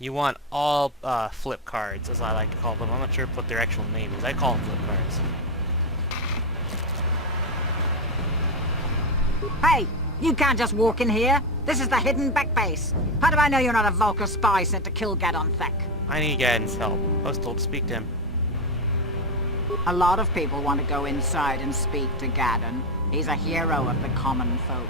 You want all flip cards, as I like to call them. I'm not sure what their actual name is. I call them flip cards. Hey, you can't just walk in here. This is the hidden back base. How do I know you're not a Vulcar spy sent to kill Gadon Thek? I need Gadon's help. I was told to speak to him. A lot of people want to go inside and speak to Gadon. He's a hero of the common folk.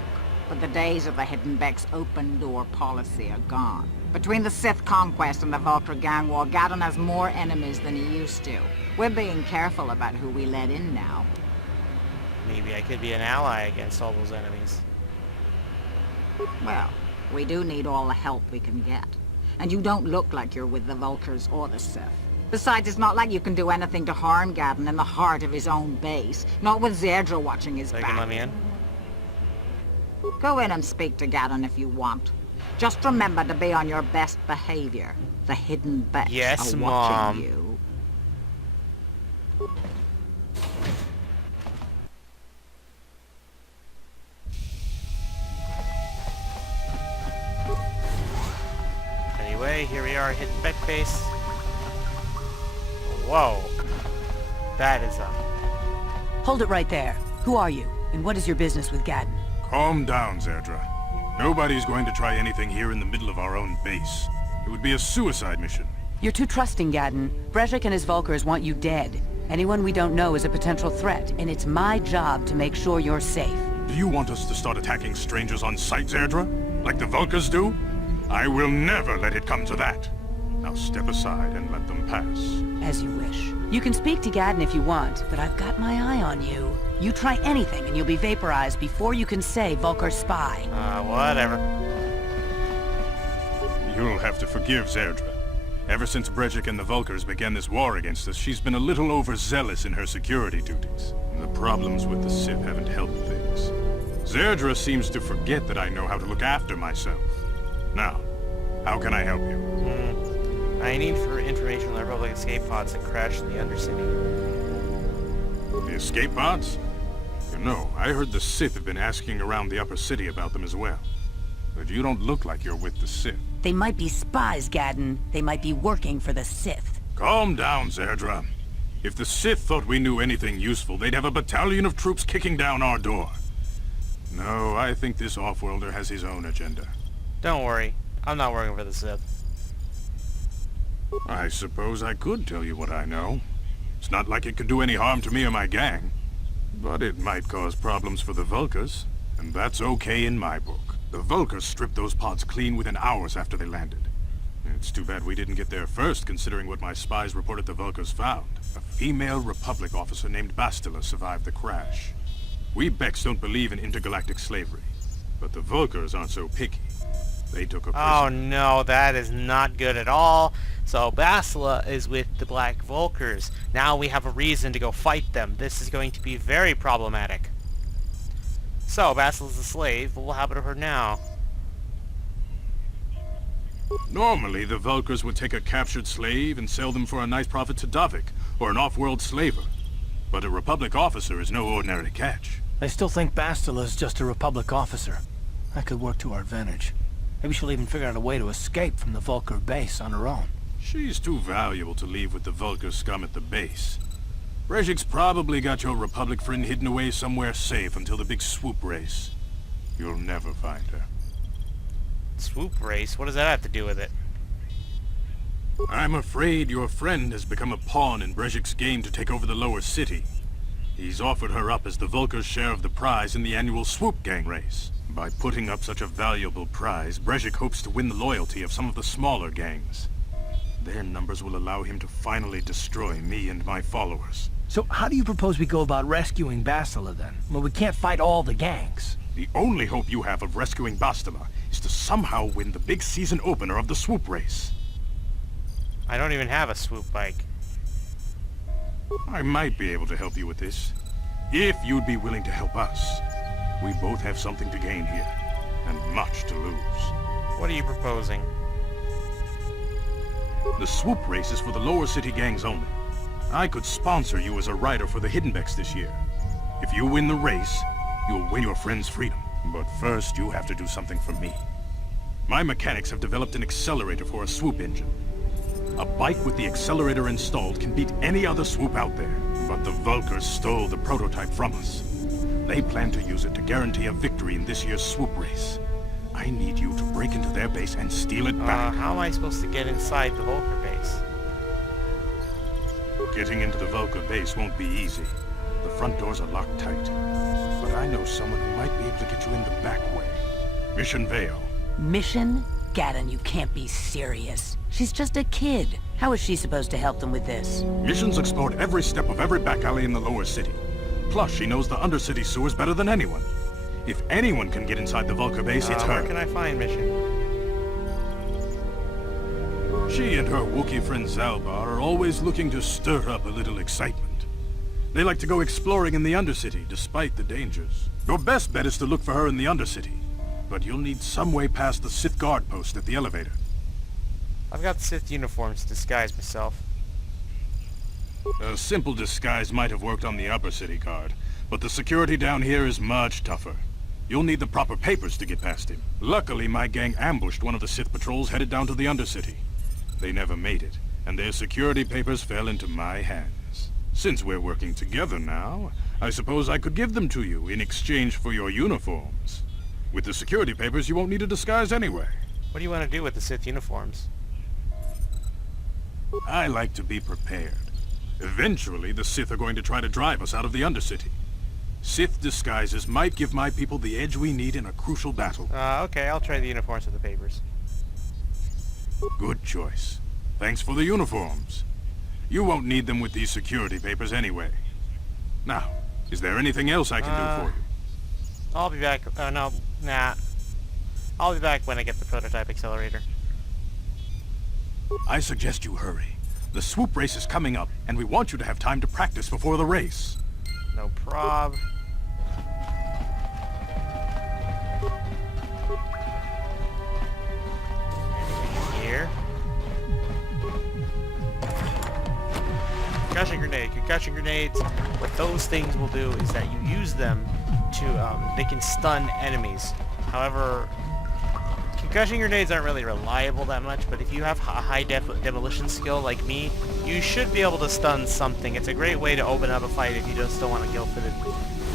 But the days of the Hidden Beck's open-door policy are gone. Between the Sith conquest and the Vulcar gang war, Gadon has more enemies than he used to. We're being careful about who we let in now. Maybe I could be an ally against all those enemies. Well, we do need all the help we can get. And you don't look like you're with the Vulcars or the Sith. Besides, it's not like you can do anything to harm Gadon in the heart of his own base. Not with Zerdra watching his So back. you can let me in? Go in and speak to Gadon if you want. Just remember to be on your best behavior. The Hidden Becks Yes, are Mom. watching you. Anyway, here we are, Hidden Beck base. Whoa. That is a... Hold it right there. Who are you? And what is your business with Gadon? Calm down, Zerdra. Nobody's going to try anything here in the middle of our own base. It would be a suicide mission. You're too trusting, Gadon. Brejik and his Vulcars want you dead. Anyone we don't know is a potential threat, and it's my job to make sure you're safe. Do you want us to start attacking strangers on sight, Zerdra? Like the Vulcars do? I will never let it come to that. Now step aside and let them pass. As you wish. You can speak to Gadon if you want, but I've got my eye on you. You try anything and you'll be vaporized before you can say Vulcar spy. Whatever. You'll have to forgive Zerdra. Ever since Brejik and the Vulcars began this war against us, she's been a little overzealous in her security duties. The problems with the Sith haven't helped things. Zerdra seems to forget that I know how to look after myself. Now, how can I help you? I need for information on the Republic escape pods that crashed in the Undercity. The escape pods? You know, I heard the Sith have been asking around the upper city about them as well. But you don't look like you're with the Sith. They might be spies, Gadon. They might be working for the Sith. Calm down, Zerdra. If the Sith thought we knew anything useful, they'd have a battalion of troops kicking down our door. No, I think this off-worlder has his own agenda. Don't worry. I'm not working for the Sith. I suppose I could tell you what I know. It's not like it could do any harm to me or my gang. But it might cause problems for the Vulcars, and that's okay in my book. The Vulcars stripped those pods clean within hours after they landed. It's too bad we didn't get there first, considering what my spies reported the Vulcars found. A female Republic officer named Bastila survived the crash. We Becks don't believe in intergalactic slavery, but the Vulcars aren't so picky. They took a prisoner. Oh no, that is not good at all. So Bastila is with the Black Vulcars. Now we have a reason to go fight them. This is going to be very problematic. So Bastila's a slave. What will happen to her now? Normally, the Vulcars would take a captured slave and sell them for a nice profit to Davik, or an off-world slaver. But a Republic officer is no ordinary catch. I still think Bastila is just a Republic officer. That could work to our advantage. Maybe she'll even figure out a way to escape from the Vulcar base on her own. She's too valuable to leave with the Vulcar scum at the base. Brejik's probably got your Republic friend hidden away somewhere safe until the big swoop race. You'll never find her. Swoop race? What does that have to do with it? I'm afraid your friend has become a pawn in Brejik's game to take over the lower city. He's offered her up as the Vulcar's share of the prize in the annual swoop gang race. By putting up such a valuable prize, Brejik hopes to win the loyalty of some of the smaller gangs. Their numbers will allow him to finally destroy me and my followers. So how do you propose we go about rescuing Bastila then? Well, we can't fight all the gangs. The only hope you have of rescuing Bastila is to somehow win the big season opener of the swoop race. I don't even have a swoop bike. I might be able to help you with this, if you'd be willing to help us. We both have something to gain here, and much to lose. What are you proposing? The swoop race is for the lower city gangs only. I could sponsor you as a rider for the Hiddenbecks this year. If you win the race, you'll win your friend's freedom. But first, you have to do something for me. My mechanics have developed an accelerator for a swoop engine. A bike with the accelerator installed can beat any other swoop out there. But the Vulkars stole the prototype from us. They plan to use it to guarantee a victory in this year's swoop race. I need you to break into their base and steal it back. How am I supposed to get inside the Vulkar base? Getting into the Vulkar base won't be easy. The front doors are locked tight. But I know someone who might be able to get you in the back way. Mission Vale. Mission? Gaddon, you can't be serious. She's just a kid. How is she supposed to help them with this? Mission's explored every step of every back alley in the lower city. Plus, she knows the Undercity sewers better than anyone. If anyone can get inside the Vulkar base, it's her. Where can I find Mission? She and her Wookiee friend Zalbar are always looking to stir up a little excitement. They like to go exploring in the Undercity, despite the dangers. Your best bet is to look for her in the Undercity. But you'll need some way past the Sith guard post at the elevator. I've got Sith uniforms to disguise myself. A simple disguise might have worked on the upper city guard, but the security down here is much tougher. You'll need the proper papers to get past him. Luckily, my gang ambushed one of the Sith patrols headed down to the Undercity. They never made it, and their security papers fell into my hands. Since we're working together now, I suppose I could give them to you in exchange for your uniforms. With the security papers, you won't need a disguise anyway. What do you want to do with the Sith uniforms? I like to be prepared. Eventually, the Sith are going to try to drive us out of the Undercity. Sith disguises might give my people the edge we need in a crucial battle. Okay, I'll try the uniforms with the papers. Good choice. Thanks for the uniforms. You won't need them with these security papers anyway. Now, is there anything else I can do for you? I'll be back. No, nah. I'll be back when I get the prototype accelerator. I suggest you hurry. The swoop race is coming up, and we want you to have time to practice before the race. No prob. Anything here? Concussion grenade. Concussion grenades. What those things will do is that you use them to, they can stun enemies. However, concussion grenades aren't really reliable that much, but if you have a high demolition skill like me, you should be able to stun something. It's a great way to open up a fight if you just don't want to go for the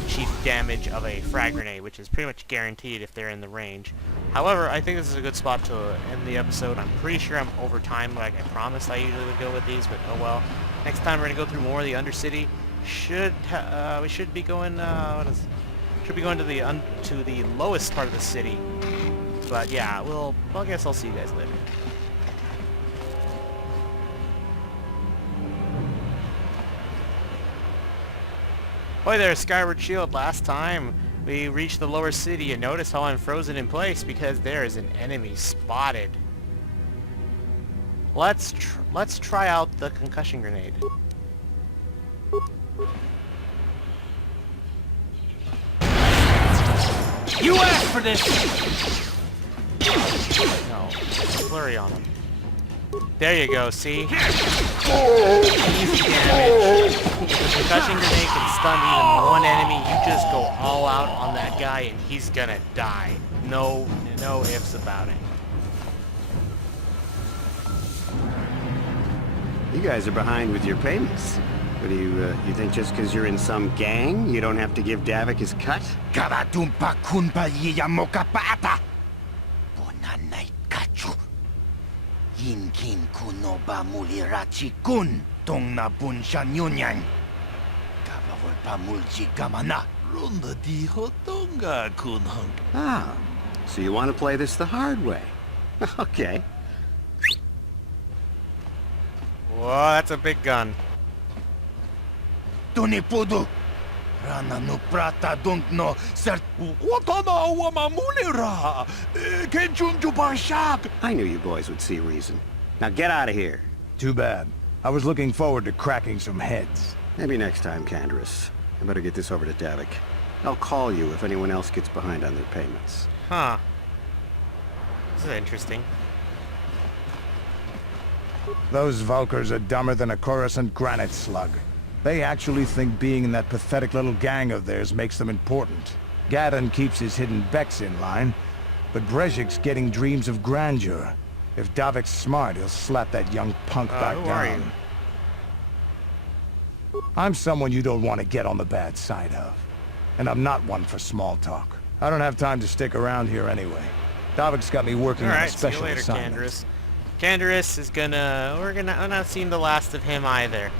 cheap damage of a frag grenade, which is pretty much guaranteed if they're in the range. However, I think this is a good spot to end the episode. I'm pretty sure I'm over time like I promised I usually would go with these, but oh well. Next time we're going to go through more of the Undercity. We should be going, should be going to the lowest part of the city. But yeah, well, I guess I'll see you guys later. Boy there, Skyward Shield. Last time we reached the lower city, and notice how I'm frozen in place because there is an enemy spotted. Let's try out the concussion grenade. You asked for this! No, flurry on him. There you go, see? Easy damage. If the concussion grenade can stun even one enemy, you just go all out on that guy and he's gonna die. No ifs about it. You guys are behind with your payments. What do you think just because you're in some gang, you don't have to give Davik his cut? Karatumpa kunpa yiyamoka paata. Bonanay kachu. Yinkin kuno ba mulirachi kun. Tong na bunshan yunyan. Kabawal pa mulji gamana. Ronda di hotonga kunhang. Ah, so you want to play this the hard way. Okay. Whoa, that's a big gun. Tunipudu. Rana no prata don't know. Cert. Watana wama mulira. Kenjunju barshak. I knew you boys would see reason. Now get out of here. Too bad. I was looking forward to cracking some heads. Maybe next time, Candaris. I better get this over to Davik. I'll call you if anyone else gets behind on their payments. Huh. This is interesting. Those Vulkars are dumber than a Coruscant granite slug. They actually think being in that pathetic little gang of theirs makes them important. Gaddon keeps his hidden Vex in line, But Brezhik's getting dreams of grandeur. If Davik's smart, he'll slap that young punk back who are down. I'm someone you don't want to get on the bad side of. And I'm not one for small talk. I don't have time to stick around here anyway. Davik's got me working on a Alright, see you special later, assignment. Candaris. Candaris is we're not seeing the last of him either.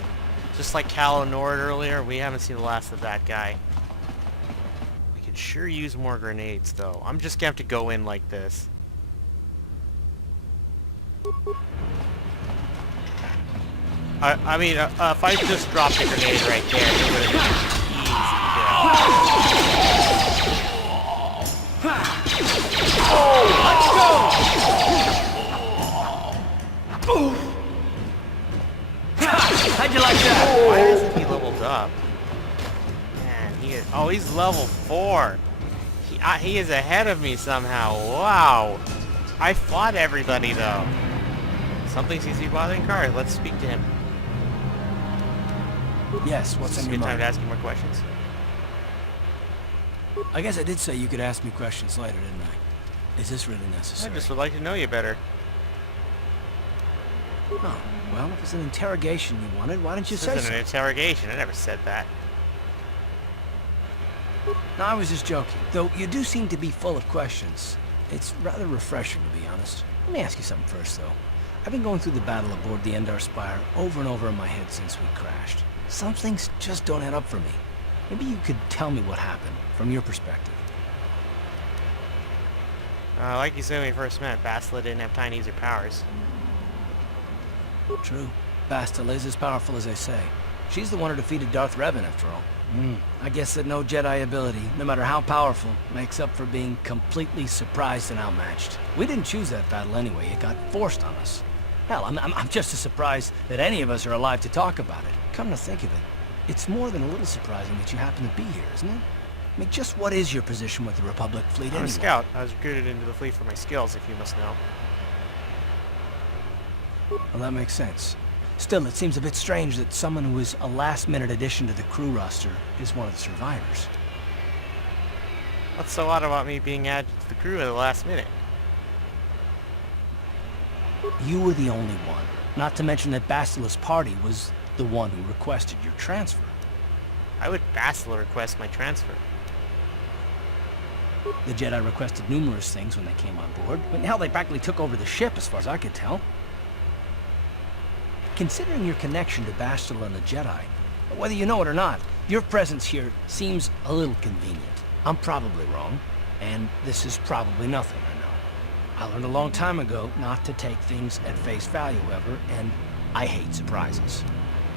Just like Cal Nord earlier, we haven't seen the last of that guy. We could sure use more grenades, though. I'm just gonna have to go in like this. I mean, if I just dropped a grenade right there, it would have been easy. How'd you like that? Why hasn't he leveled up? Man, he's level 4. He is ahead of me somehow. Wow. I fought everybody though. Something seems to be bothering Kari. Let's speak to him. Yes, what's This is in a your good time mind? to ask you more questions. I guess I did say you could ask me questions later, didn't I? Is this really I necessary? just would like to know you better. Oh, well, if it's an interrogation you wanted, why didn't you This say isn't so? an interrogation. I never said that. No, I was just joking. Though you do seem to be full of questions. It's rather refreshing, to be honest. Let me ask you something first, though. I've been going through the battle aboard the Endar Spire over and over in my head since we crashed. Some things just don't add up for me. Maybe you could tell me what happened, from your perspective. Like you said when we first met, Bastila didn't have time to use her powers. True. Bastila is as powerful as they say. She's the one who defeated Darth Revan, after all. I guess that no Jedi ability, no matter how powerful, makes up for being completely surprised and outmatched. We didn't choose that battle anyway. It got forced on us. Hell, I'm just as surprised that any of us are alive to talk about it. Come to think of it, it's more than a little surprising that you happen to be here, isn't it? I mean, just what is your position with the Republic fleet I'm anyway? a scout. I was recruited into the fleet for my skills, if you must know. Well, that makes sense. Still, it seems a bit strange that someone who is a last-minute addition to the crew roster is one of the survivors. What's so odd about me being added to the crew at the last minute? You were the only one. Not to mention that Bastila's party was the one who requested your transfer. Why would Bastila request my transfer? The Jedi requested numerous things when they came on board. I mean, hell, they practically took over the ship, as far as I could tell. Considering your connection to Bastila and the Jedi, whether you know it or not, your presence here seems a little convenient. I'm probably wrong, and this is probably nothing, I know. I learned a long time ago not to take things at face value ever, and I hate surprises.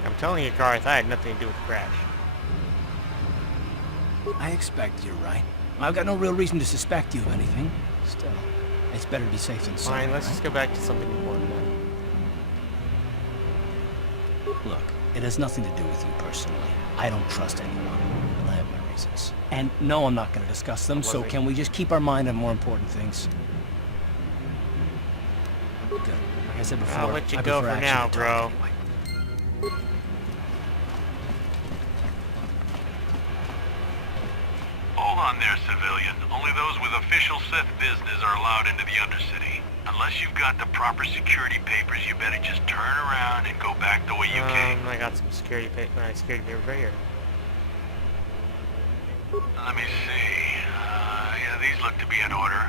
I'm telling you, Garth, I had nothing to do with the crash. I expect you're right. I've got no real reason to suspect you of anything. Still, it's better to be safe than sorry, Fine, let's right? just go back to something important then. Look, it has nothing to do with you personally. I don't trust anyone. And I have my reasons. And no, I'm not going to discuss them, so can we just keep our mind on more important things? Good. Like I said before, I'll let you I go prefer for action now, to talk bro. anyway. Hold on there, civilian. Only those with official Sith business are allowed into the Undercity. Unless you've got the proper security papers, you better just turn around and go back the way you came. I got some security papers right here. Let me see. Yeah, these look to be in order.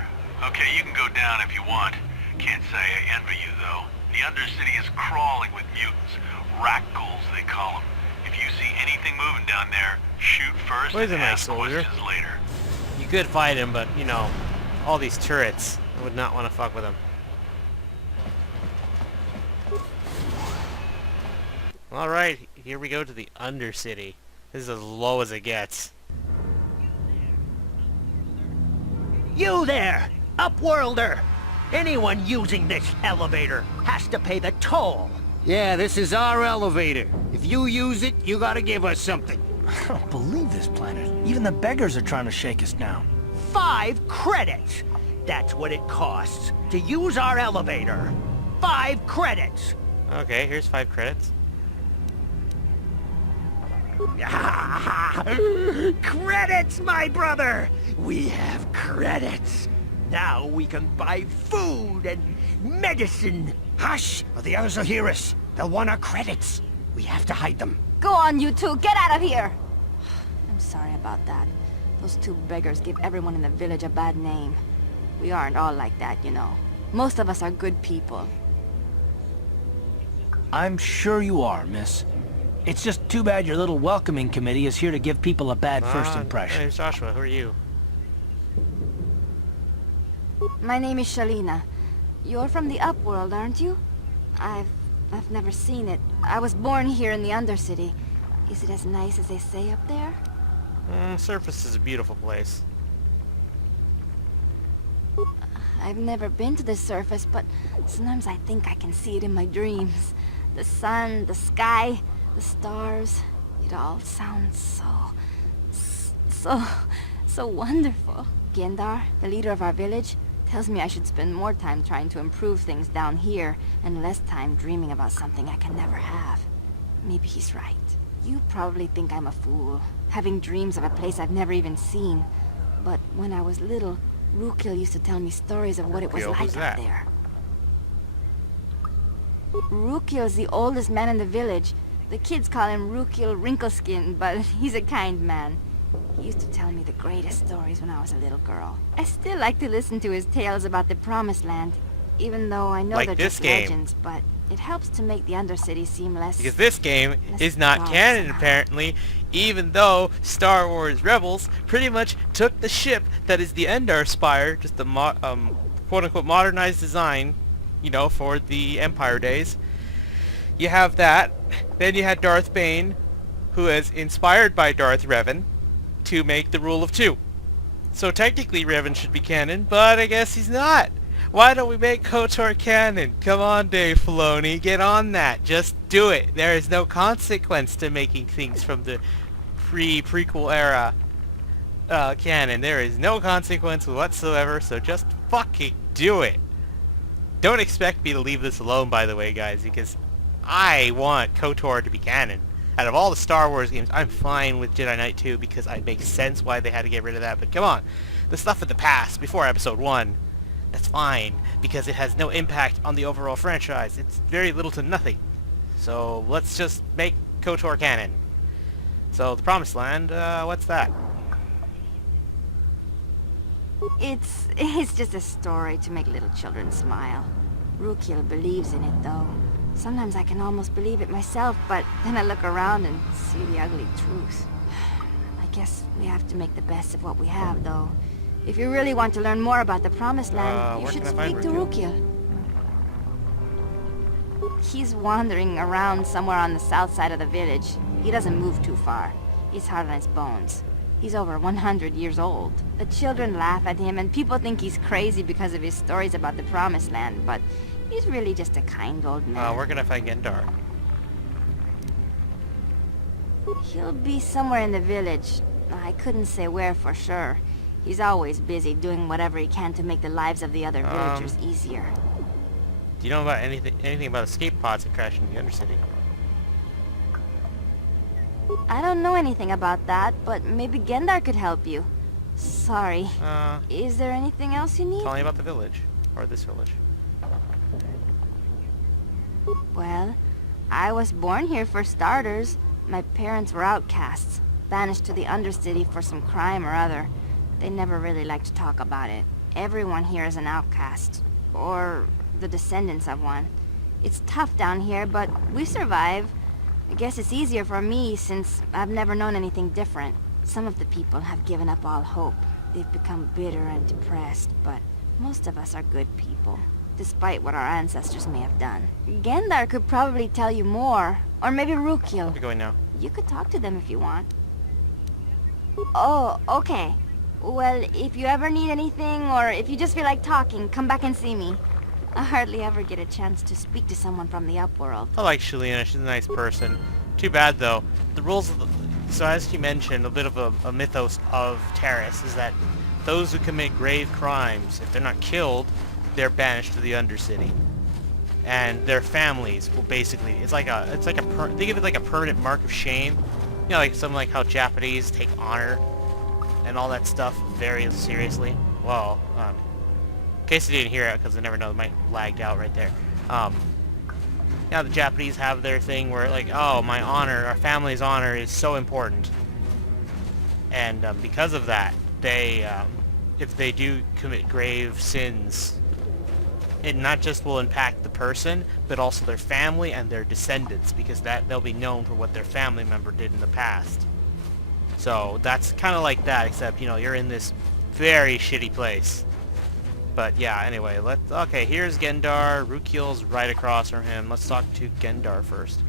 Okay, you can go down if you want. Can't say I envy you, though. The Undercity is crawling with mutants. Rackles, they call them. If you see anything moving down there, shoot first Where's and my ask soldier? questions later. You could fight him, but, you know, all these turrets, I would not want to fuck with him. Alright, here we go to the Undercity. This is as low as it gets. You there, Upworlder! Anyone using this elevator has to pay the toll. Yeah, this is our elevator. If you use it, you gotta give us something. I don't believe this planet. Even the beggars are trying to shake us down. 5 credits! That's what it costs to use our elevator. 5 credits! Okay, here's 5 credits. Credits, my brother! We have credits. Now we can buy food and medicine. Hush, or the others will hear us. They'll want our credits. We have to hide them. Go on, you two. Get out of here. I'm sorry about that. Those two beggars give everyone in the village a bad name. We aren't all like that, you know. Most of us are good people. I'm sure you are, miss. It's just too bad your little welcoming committee is here to give people a bad first My impression. name's Joshua. Who are you? My name is Shalina. You're from the Upworld, aren't you? I've never seen it. I was born here in the Undercity. Is it as nice as they say up there? Surface is a beautiful place. I've never been to the surface, but sometimes I think I can see it in my dreams. The sun, the sky, the stars. It all sounds so wonderful. Gendar, the leader of our village, tells me I should spend more time trying to improve things down here and less time dreaming about something I can never have. Maybe he's right. You probably think I'm a fool, having dreams of a place I've never even seen. But when I was little, Rukil used to tell me stories of what it was Rukil? like Who's up that? there. Rukil's the oldest man in the village. The kids call him Rukil Wrinkleskin, but he's a kind man. He used to tell me the greatest stories when I was a little girl. I still like to listen to his tales about the Promised Land, even though I know Like they're this just game. legends, but it helps to make the Undercity seem less... Because this game Let's is not start canon, somehow. apparently, even though Star Wars Rebels pretty much took the ship that is the Endar Spire, just the quote-unquote modernized design, you know, for the Empire days. You have that. Then you had Darth Bane, who is inspired by Darth Revan to make the Rule of Two. So technically Revan should be canon, but I guess he's not. Why don't we make KOTOR canon? Come on, Dave Filoni, get on that. Just do it. There is no consequence to making things from the prequel era canon. There is no consequence whatsoever, so just fucking do it. Don't expect me to leave this alone, by the way, guys, because I want KOTOR to be canon. Out of all the Star Wars games, I'm fine with Jedi Knight 2 because it makes sense why they had to get rid of that. But come on, the stuff in the past, before Episode 1, that's fine because it has no impact on the overall franchise. It's very little to nothing. So let's just make KOTOR canon. So the Promised Land, what's that? It's just a story to make little children smile. Rukil believes in it, though. Sometimes I can almost believe it myself, but then I look around and see the ugly truth. I guess we have to make the best of what we have, though. If you really want to learn more about the Promised Land, you where should can I find speak to Rukil. He's wandering around somewhere on the south side of the village. He doesn't move too far. He's hard on his bones. He's over 100 years old. The children laugh at him, and people think he's crazy because of his stories about the Promised Land, but he's really just a kind old man. Where can I find Gendar? He'll be somewhere in the village. I couldn't say where for sure. He's always busy doing whatever he can to make the lives of the other villagers easier. Do you know about anything about escape pods that crashed in the Undercity? I don't know anything about that, but maybe Gendar could help you. Sorry. Is there anything else you need? Tell me about the village. Or this village. Well, I was born here for starters. My parents were outcasts, banished to the Undercity for some crime or other. They never really liked to talk about it. Everyone here is an outcast, or the descendants of one. It's tough down here, but we survive. I guess it's easier for me since I've never known anything different. Some of the people have given up all hope. They've become bitter and depressed, but most of us are good people, despite what our ancestors may have done. Gendar could probably tell you more, or maybe Rukil. We're going now. You could talk to them if you want. Oh, okay. Well, if you ever need anything, or if you just feel like talking, come back and see me. I hardly ever get a chance to speak to someone from the Upworld. I like Shalina. She's a nice person. Too bad, though. The rules of the... So as you mentioned, a bit of a mythos of Taris is that those who commit grave crimes, if they're not killed, they're banished to the Undercity. And their families will basically... think of it like a permanent mark of shame. You know, like something like how Japanese take honor and all that stuff very seriously. Well, case you didn't hear it, because I never know, it might lagged out right there. Now the Japanese have their thing where, like, oh, my honor, our family's honor is so important. And because of that, they, if they do commit grave sins, it not just will impact the person, but also their family and their descendants, because they'll be known for what their family member did in the past. So that's kind of like that, except, you know, you're in this very shitty place. But yeah, anyway, okay, here's Gendar. Rukiel's right across from him. Let's talk to Gendar first.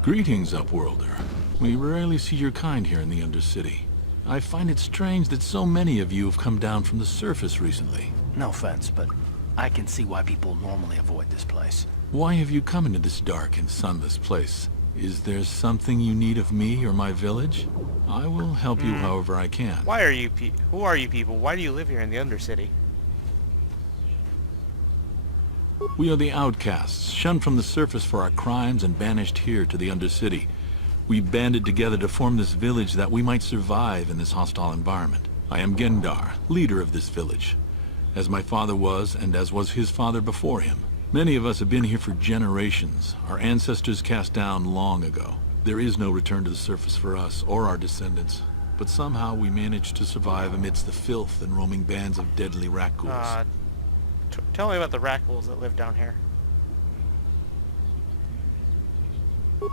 Greetings, Upworlder. We rarely see your kind here in the Undercity. I find it strange that so many of you have come down from the surface recently. No offense, but I can see why people normally avoid this place. Why have you come into this dark and sunless place? Is there something you need of me or my village? I will help you however I can. Why are you who are you people? Why do you live here in the Undercity? We are the outcasts, shunned from the surface for our crimes and banished here to the Undercity. We banded together to form this village that we might survive in this hostile environment. I am Gendar, leader of this village, as my father was and as was his father before him. Many of us have been here for generations, our ancestors cast down long ago. There is no return to the surface for us or our descendants, but somehow we managed to survive amidst the filth and roaming bands of deadly rat ghouls. Tell me about the rat ghouls that live down here.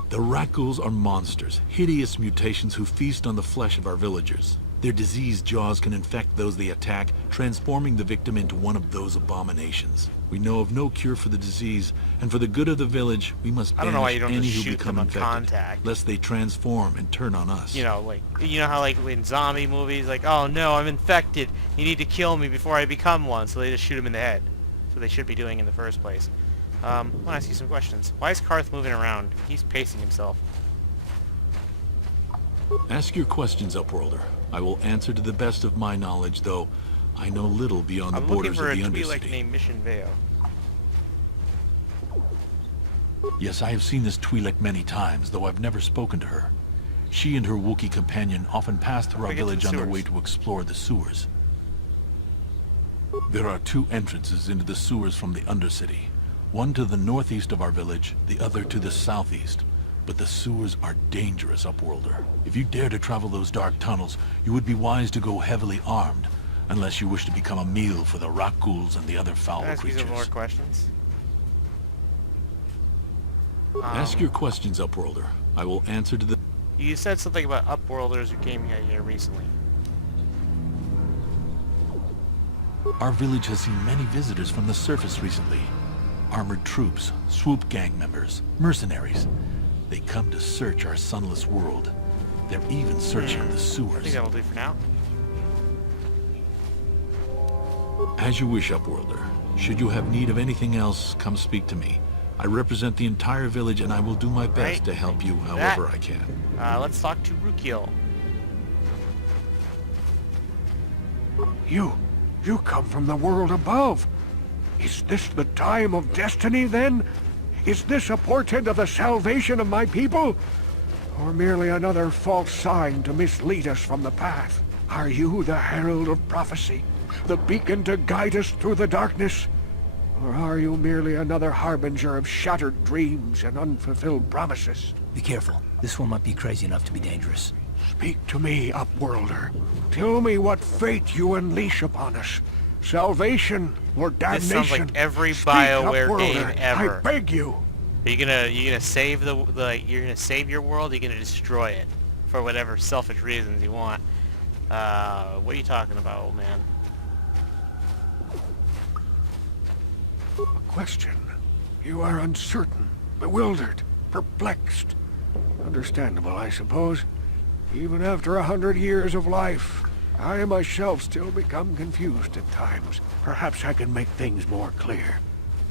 The rat ghouls are monsters, hideous mutations who feast on the flesh of our villagers. Their diseased jaws can infect those they attack, transforming the victim into one of those abominations. We know of no cure for the disease, and for the good of the village, we must banish any who become infected, lest they transform and turn on us. You know, like, you know how, like, in zombie movies, like, oh no, I'm infected, you need to kill me before I become one, so they just shoot him in the head. So they should be doing in the first place. I want to ask you some questions. Why is Karth moving around? He's pacing himself. Ask your questions, Upworlder. I will answer to the best of my knowledge, though I know little beyond the borders of the Undercity. I'm looking for a Twi'lek named Mission Veo. Yes, I have seen this Twi'lek many times, though I've never spoken to her. She and her Wookiee companion often pass through our village on their way to explore the sewers. There are two entrances into the sewers from the Undercity. One to the northeast of our village, the other to the southeast. But the sewers are dangerous, Upworlder. If you dare to travel those dark tunnels, you would be wise to go heavily armed, unless you wish to become a meal for the rock ghouls and the other foul creatures. Can I ask you some more questions? Ask your questions, Upworlder. I will answer to the... You said something about Upworlders who came here recently. Our village has seen many visitors from the surface recently. Armored troops, swoop gang members, mercenaries. They come to search our sunless world. They're even searching the sewers. I think that'll do for now. As you wish, Upworlder. Should you have need of anything else, come speak to me. I represent the entire village and I will do my best to help you however I can. Let's talk to Rukiel. You come from the world above. Is this the time of destiny, then? Is this a portent of the salvation of my people? Or merely another false sign to mislead us from the path? Are you the herald of prophecy? The beacon to guide us through the darkness? Or are you merely another harbinger of shattered dreams and unfulfilled promises? Be careful. This one might be crazy enough to be dangerous. Speak to me, Upworlder. Tell me what fate you unleash upon us. Salvation or damnation. This sounds like every BioWare game ever. I beg you. Are you gonna save you're gonna save your world? Or you're gonna destroy it for whatever selfish reasons you want. What are you talking about, old man? A question. You are uncertain, bewildered, perplexed. Understandable, I suppose. Even after 100 years of life, I myself still become confused at times. Perhaps I can make things more clear.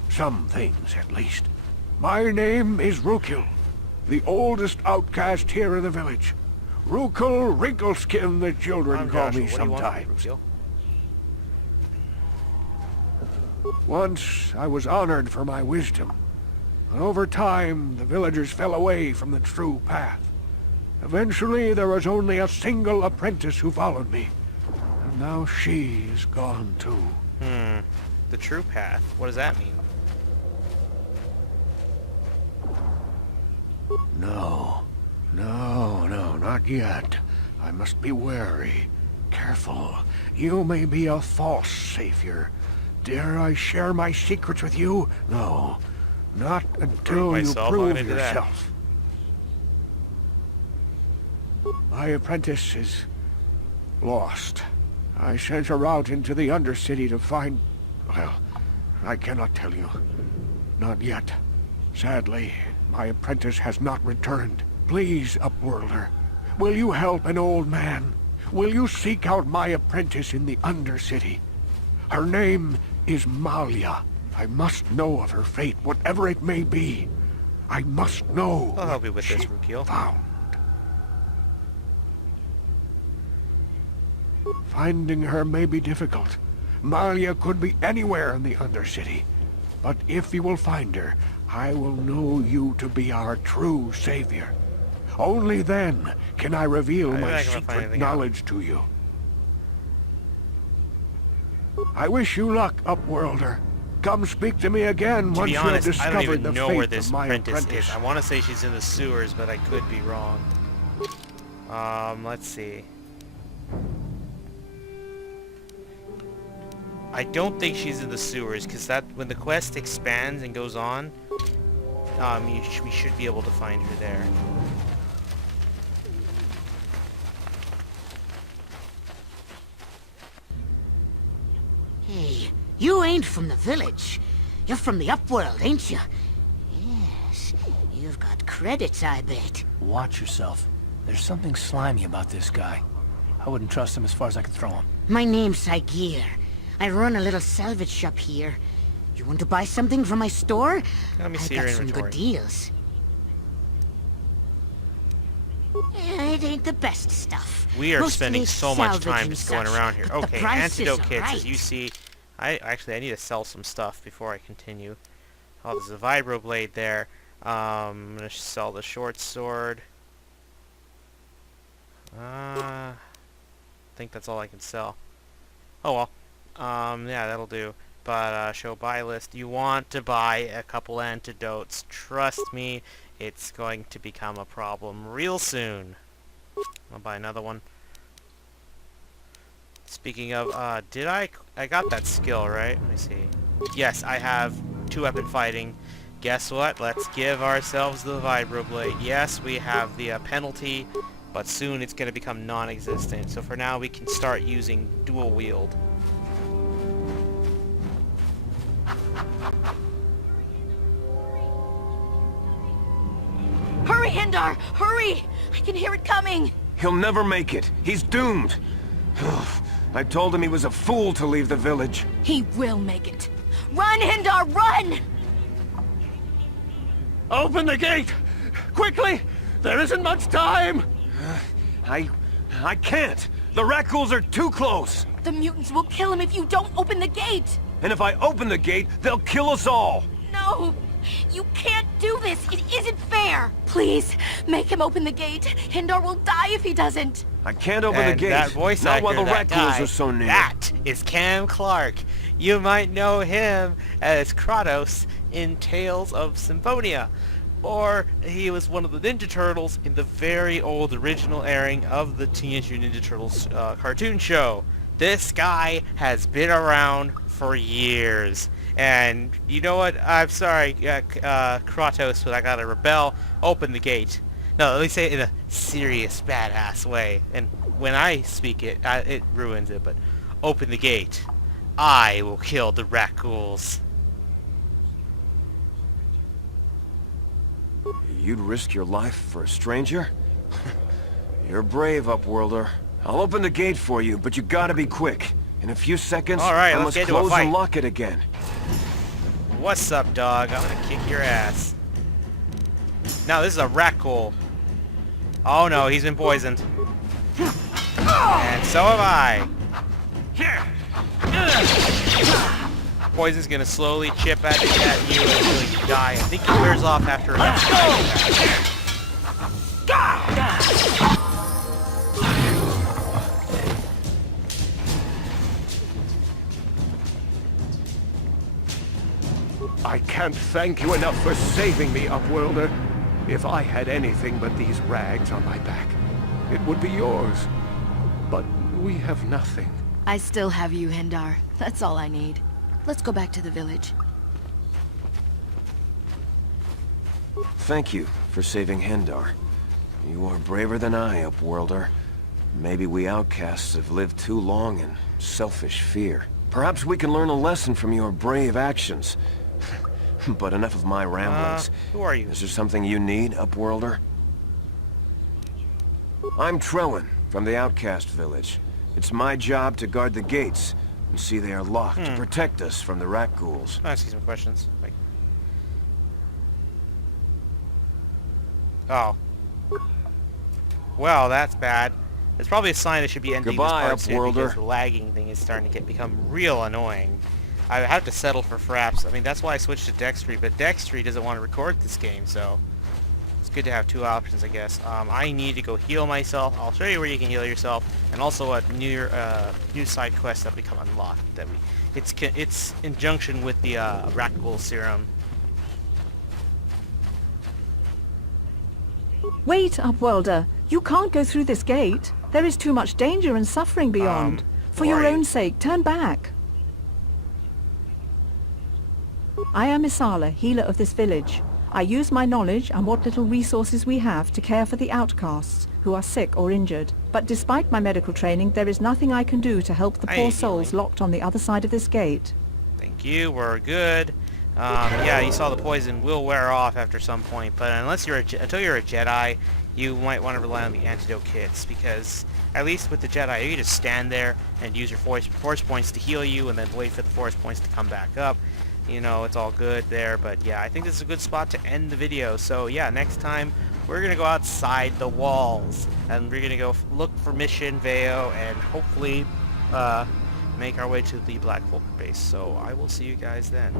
Some things, at least. My name is Rukiel, the oldest outcast here in the village. Rukiel Wrinkleskin, the children call me sometimes. Once, I was honored for my wisdom. But over time, the villagers fell away from the true path. Eventually, there was only a single apprentice who followed me. And now she is gone too. The true path. What does that mean? No. No, not yet. I must be wary. Careful. You may be a false savior. Dare I share my secrets with you? No. Not until you prove yourself. My apprentice is lost. I sent her out into the Undercity to find... Well, I cannot tell you. Not yet. Sadly, my apprentice has not returned. Please, Upworlder, will you help an old man? Will you seek out my apprentice in the Undercity? Her name is Malia. I must know of her fate, whatever it may be. I must know. I'll help you with this, Rukil. Found. Finding her may be difficult. Malia could be anywhere in the Undercity. But if you will find her, I will know you to be our true savior. Only then can I reveal my secret knowledge to you. I wish you luck, Upworlder. Come speak to me again once you have discovered I don't even the know where fate this of my apprentice apprentice. is. I want to say she's in the sewers, but I could be wrong. Let's see. I don't think she's in the sewers, because that when the quest expands and goes on, we should be able to find her there. Hey, you ain't from the village. You're from the Upworld, ain't you? Yes, you've got credits, I bet. Watch yourself. There's something slimy about this guy. I wouldn't trust him as far as I could throw him. My name's Saigir. I run a little salvage shop here. You want to buy something from my store? Let me see I your got some inventory. good deals. It ain't the best stuff. We are Mostly spending so much salvage time and just going such, around here. but the Okay, price is antidote kits, as alright. you see. I need to sell some stuff before I continue. Oh, there's a vibroblade there. I'm gonna sell the short sword. I think that's all I can sell. Oh well. Yeah, that'll do. But show buy list. You want to buy a couple antidotes. Trust me, it's going to become a problem real soon. I'll buy another one. Speaking of, I got that skill, right? Let me see. Yes, I have 2-weapon fighting. Guess what? Let's give ourselves the vibroblade. Yes, we have the penalty, but soon it's going to become non-existent. So for now, we can start using dual wield. Hurry, Hindar! Hurry! I can hear it coming! He'll never make it. He's doomed. I told him he was a fool to leave the village. He will make it. Run, Hindar, run! Open the gate! Quickly! There isn't much time! I can't. The Rakghouls are too close. The mutants will kill him if you don't open the gate! And if I open the gate, they'll kill us all. No! You can't do this! It isn't fair! Please, make him open the gate. Hindar will die if he doesn't. I can't open the gate. That voice Not actor, while the that Rakghouls guy, are so near. that is Cam Clark. You might know him as Kratos in Tales of Symphonia. Or he was one of the Ninja Turtles in the very old original airing of the Teenage Mutant Ninja Turtles cartoon show. This guy has been around for years. And you know what? I'm sorry, Kratos, but I gotta rebel. Open the gate. No, let me say it in a serious, badass way. And when I speak it, it ruins it, but open the gate. I will kill the Rakghouls. You'd risk your life for a stranger? You're brave, Upworlder. I'll open the gate for you, but you gotta be quick. In a few seconds, Alright, I let's must get into a close fight. and lock it again. What's up, dog? I'm gonna kick your ass. Now, this is a Rakghoul. Oh no, he's been poisoned. And so have I. Poison's gonna slowly chip at you until you die. I think he wears off after enough time. I can't thank you enough for saving me, Upworlder. If I had anything but these rags on my back, it would be yours. But we have nothing. I still have you, Hendar. That's all I need. Let's go back to the village. Thank you for saving Hendar. You are braver than I, Upworlder. Maybe we outcasts have lived too long in selfish fear. Perhaps we can learn a lesson from your brave actions. But enough of my ramblings. Who are you? Is there something you need, Upworlder? I'm Trellin, from the Outcast Village. It's my job to guard the gates and see they are locked to protect us from the rat ghouls. I'll ask you some questions. Like... Oh. Well, that's bad. It's probably a sign I should be ending Goodbye, this part soon Upworlder. because the lagging thing is starting to become real annoying. I have to settle for fraps. I mean, that's why I switched to Dextry, but Dextry doesn't want to record this game, so it's good to have two options, I guess. I need to go heal myself. I'll show you where you can heal yourself, and also a new side quest that become unlocked. It's in junction with the rat ghoul serum. Wait, Upworlder. You can't go through this gate. There is too much danger and suffering beyond. For your own sake, turn back. I am Isala, healer of this village. I use my knowledge and what little resources we have to care for the outcasts who are sick or injured. But despite my medical training, there is nothing I can do to help the poor souls locked on the other side of this gate. Thank you, we're good. Yeah, you saw the poison will wear off after some point, but until you're a Jedi, you might want to rely on the antidote kits, because at least with the Jedi, you just stand there and use your force points to heal you, and then wait for the force points to come back up. You know, it's all good there, but yeah, I think this is a good spot to end the video. So yeah, next time we're gonna go outside the walls, and we're gonna go look for Mission Veo, and hopefully make our way to the Black Vulcan base. So I will see you guys then.